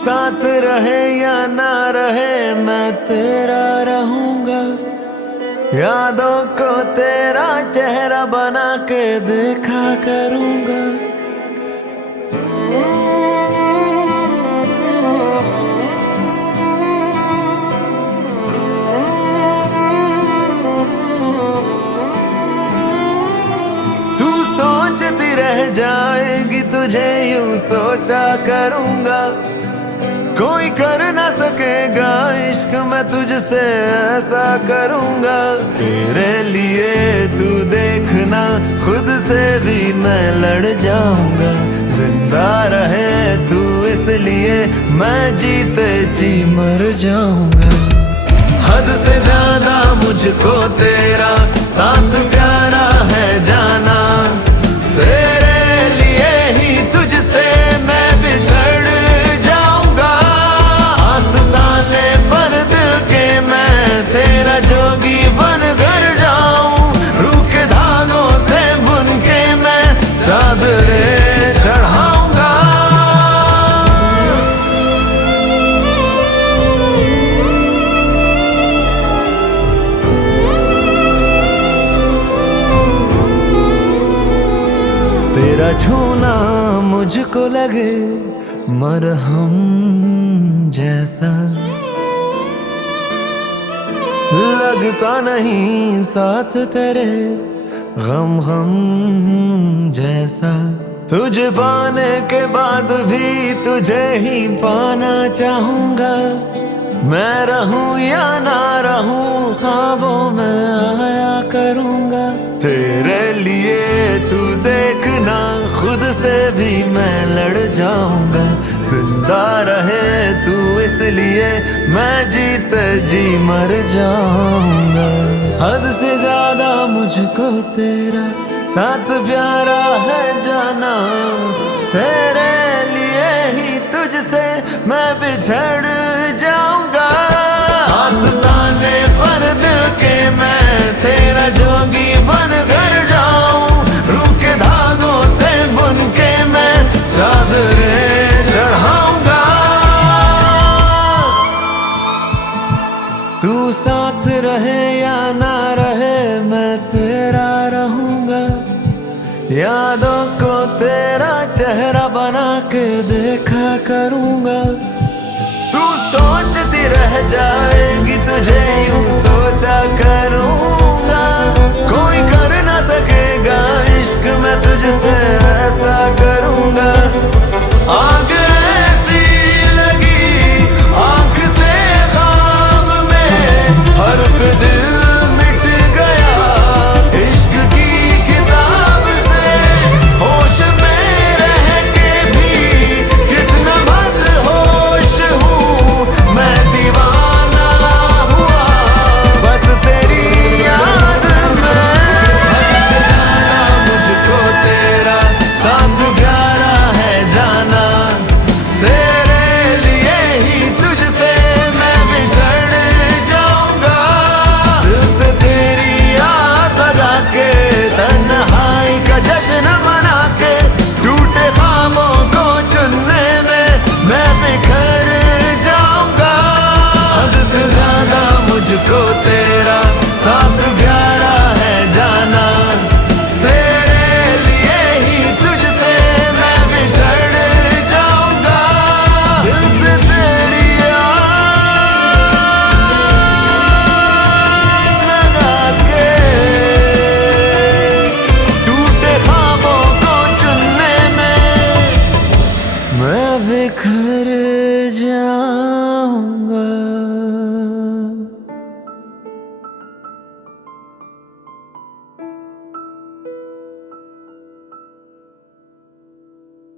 साथ रहे या ना रहे मैं तेरा रहूंगा। यादों को तेरा चेहरा बना के देखा करूंगा। तू सोचती रह जाएगी तुझे यूं सोचा करूंगा। कोई कर ना सकेगा इश्क मैं तुझसे ऐसा करूंगा। तेरे लिए तू देखना खुद से भी मैं लड़ जाऊंगा। जिंदा रहे तू इसलिए मैं जीते जी मर जाऊंगा। हद से ज्यादा मुझको तेरा साथ प्यारा है जाना। तेरे लिए ही तुझसे मैं बिछड़ जाऊंगा। आस्ताने पर दिल के मैं तेरा जोगी बन कर जाऊं। रूह के धागों से बुन के मैं चादरें चढ़ाऊंगा। तेरा छूना मुझको लगे मरहम जैसा। लगता नहीं साथ तेरे गम गम जैसा। तुझे पाने के बाद भी तुझे ही पाना चाहूंगा। मैं रहूं या ना रहूं ख्वाबों में आया करूंगा। तेरे लिए तू देखना खुद से भी मैं लड़ जाऊंगा। जिंदा रहे तू इसलिए मैं जीते जी मर जाऊंगा। हद से ज्यादा मुझको तेरा साथ प्यारा है जाना। तेरे लिए ही तुझसे मैं बिछड़ जाऊंगा। आस्ताने पर दिल के मैं तेरा जोगी बन कर जाऊं। रूह के धागों से बुन के मैं चादरें चढ़ाऊंगा। तू साथ रहे या ना रहे मैं तेरा रहूंगा। यादों को तेरा चेहरा बना के देखा करूंगा। तू सोचती रह जाएगी तुझे यूं सोचा करूंगा। कोई कर ना सकेगा इश्क मैं तुझसे ऐसा करूंगा। आग ऐसी लगी आंख से ख्वाब में हर्फ दिल मिट गया। इश्क की किताब से होश में रह के भी कितना बदहोश हूँ मैं दीवाना हुआ बस तेरी याद में। हद से ज्यादा मुझको तेरा साथ प्यारा है जाना। तेरे लिए ही तुझसे मैं बिछड़ जाऊंगा। दिल से तेरी याद लगा के तन्हाई का जश्न मना के टूटे ख्वाबों को चुनने में मैं बिखर जाऊंगा। हद से ज्यादा मुझको